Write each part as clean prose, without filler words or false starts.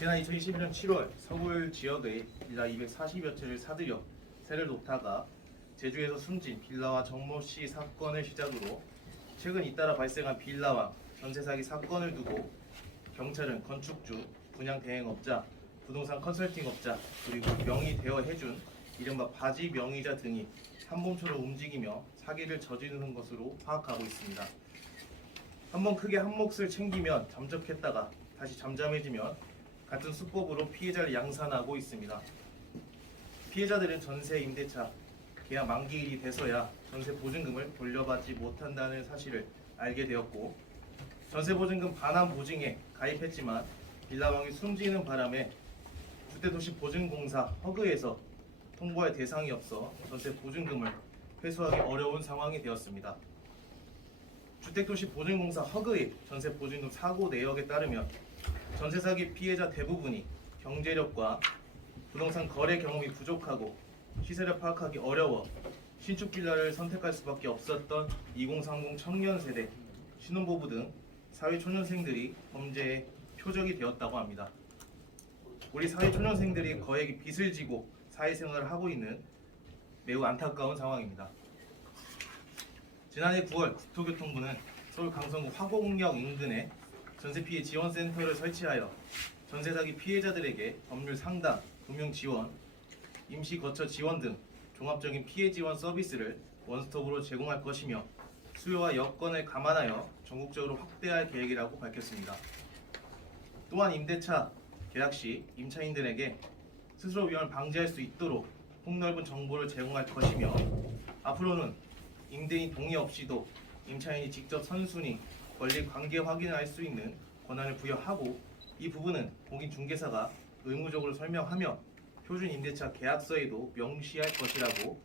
지난 2021년 7월 서울 지역의 빌라 240여 채를 사들여 세를 놓다가 제주에서 숨진 빌라와 정모 씨 사건을 시작으로 최근 잇따라 발생한 빌라와 전세 사기 사건을 두고 경찰은 건축주, 분양 대행업자, 부동산 컨설팅업자, 그리고 명의 대여해준 이른바 바지 명의자 등이 한몸처럼 움직이며 사기를 저지르는 것으로 파악하고 있습니다. 한번 크게 한 몫을 챙기면 잠적했다가 다시 잠잠해지면 같은 수법으로 피해자를 양산하고 있습니다. 피해자들은 전세 임대차 계약 만기일이 돼서야 전세 보증금을 돌려받지 못한다는 사실을 알게 되었고, 전세 보증금 반환 보증에 가입했지만 빌라왕이 숨지는 바람에 주택도시보증공사 허그에서 통보할 대상이 없어 전세 보증금을 회수하기 어려운 상황이 되었습니다. 주택도시보증공사 허그의 전세보증금 사고 내역에 따르면 전세 사기 피해자 대부분이 경제력과 부동산 거래 경험이 부족하고 시세를 파악하기 어려워 신축 빌라를 선택할 수밖에 없었던 2030 청년 세대, 신혼부부 등 사회초년생들이 범죄의 표적이 되었다고 합니다. 우리 사회초년생들이 거액의 빚을 지고 사회생활을 하고 있는 매우 안타까운 상황입니다. 지난해 9월 국토교통부는 서울 강성구 화곡역 인근에 전세피해 지원센터를 설치하여 전세사기 피해자들에게 법률 상담, 금융 지원, 임시 거처 지원 등 종합적인 피해 지원 서비스를 원스톱으로 제공할 것이며 수요와 여건을 감안하여 전국적으로 확대할 계획이라고 밝혔습니다. 또한 임대차 계약 시 임차인들에게 스스로 위험을 방지할 수 있도록 폭넓은 정보를 제공할 것이며, 앞으로는 임대인 동의 없이도 임차인이 직접 선순위, 권리 관계 확인을 할 수 있는 권한을 부여하고, 이 부분은 공인중개사가 의무적으로 설명하며 표준 임대차 계약서에도 명시할 것이라고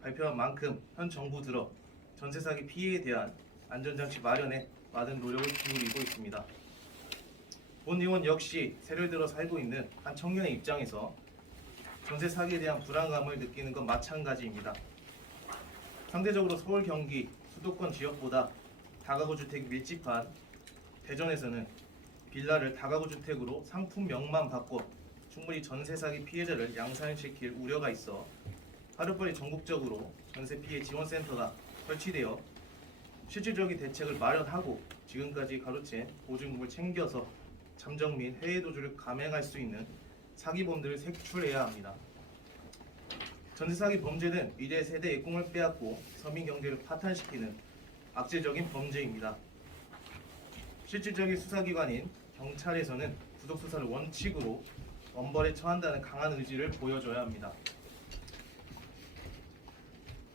발표한 만큼 현 정부 들어 전세 사기 피해에 대한 안전장치 마련에 많은 노력을 기울이고 있습니다. 본 의원 역시 세를 들어 살고 있는 한 청년의 입장에서 전세 사기에 대한 불안감을 느끼는 건 마찬가지입니다. 상대적으로 서울, 경기, 수도권 지역보다 다가구 주택이 밀집한 대전에서는 빌라를 다가구 주택으로 상품명만 바꿔 충분히 전세 사기 피해자를 양산시킬 우려가 있어 하루빨리 전국적으로 전세 피해 지원센터가 설치되어 실질적인 대책을 마련하고 지금까지 가로챈 보증금을 챙겨서 잠적 및 해외 도주를 감행할 수 있는 사기범들을 색출해야 합니다. 전세 사기 범죄는 미래 세대의 꿈을 빼앗고 서민 경제를 파탄시키는 악재적인 범죄입니다. 실질적인 수사기관인 경찰에서는 구속수사를 원칙으로 엄벌에 처한다는 강한 의지를 보여줘야 합니다.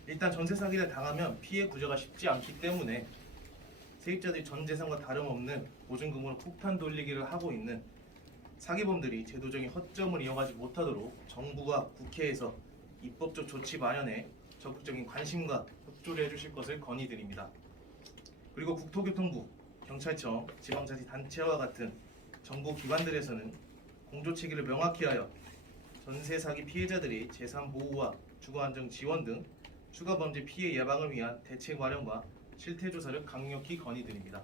일단 전세 사기를 당하면 피해 구제가 쉽지 않기 때문에 세입자들이 전 재산과 다름없는 보증금으로 폭탄 돌리기를 하고 있는 사기범들이 제도적인 허점을 이용하지 못하도록 정부와 국회에서 입법적 조치 마련에 적극적인 관심과 협조를 해주실 것을 건의드립니다. 그리고 국토교통부, 경찰청, 지방자치단체와 같은 정부 기관들에서는 공조체계를 명확히 하여 전세 사기 피해자들이 재산 보호와 주거안정 지원 등 추가 범죄 피해 예방을 위한 대책 마련과 실태 조사를 강력히 건의드립니다.